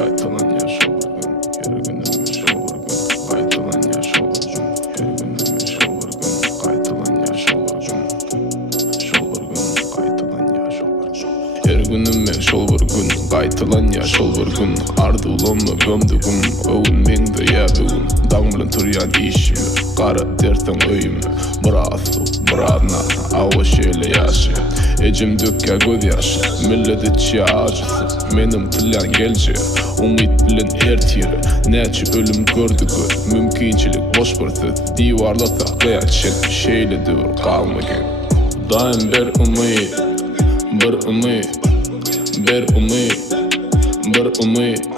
Qaytalan yaş olur gün, her günümüz olur gün. Qaytalan yaş olur gün, her günümüz olur gün. Qaytalan yaş olur gün, qaytalan yaş olur gün. Her günümüz olur gün, qaytalan yaş olur gün. Ardı ulanma gömdügüm, öğün mengde yabıgım. Dağ bilen turyan işimi, qara derten öyümü. Biraz su, biraz nat, ava şeyle yaşı. Ecim dökke göz yaşı, millet içi acısı. Menim tilyan gelce, umit bilen ertiri. Neçi ölüm gördü gör, mümkinçilik boş bir söz. Divarlasa kıyaçın, şeyle dur kalmagin. Daim bir umit, bir umit, bir umit, bir umit.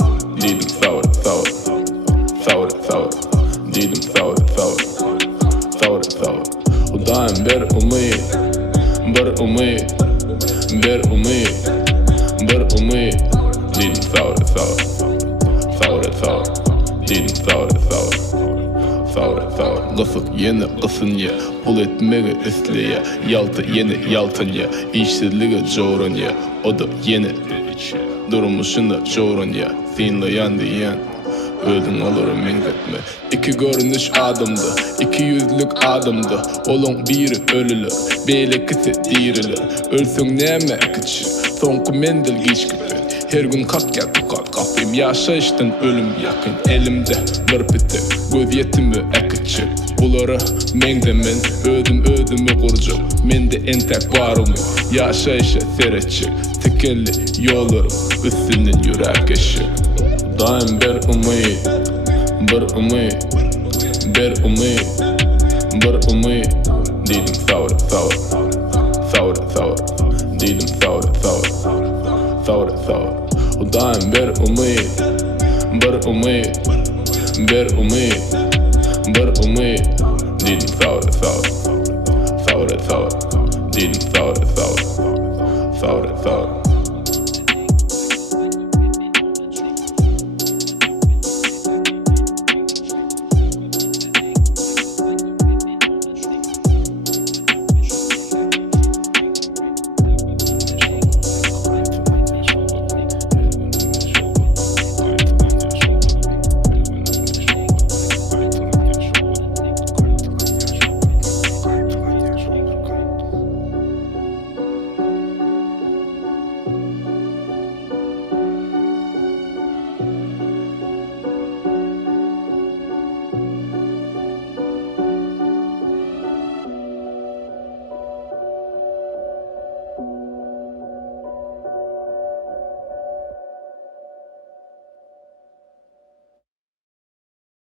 Dedim savur, savur, savur, savur. Dedim savur, savur, savur, savur. O daim bir umit, bir umit, bir umit, bir umit. Dedim savur, savur, savur, savur. Dedim savur, savur, savur, savur. Kısık yeni kısın ya, pul etmege isleye. Yaltı yeni yaltın ya, işsizliğe çoğurun ya. O da yeni durmuşunda çoğurun ya. Finle yandı yan, ödün olurum mengetme. İki görünüş adımdı, iki yüzlük adımdı. Olun biri ölülür, beylekisi dirilir. Ölsün neme kıç, sonku mendil geç gibi. Her gün kalk gel tukat kapayım, yaşayıştan ölüm yakın. Elimde bir bitek, göz yetimi ekıçı. Buları mende men, ödümü kurcuk. Mende entek varım, yaşayışa sereçik. Tikenli yollarım, üstünün yürek eşi. Daim bir umit, bir umit, bir umit, bir umit. Dedim savur, savur, savur, savur. Dedim savur, savur, savur, savur. O daim bir umit, bir umit, bir umit, bir umit. Dedim savur, savur, savur, savur. Dedim savur, savur, savur, savur.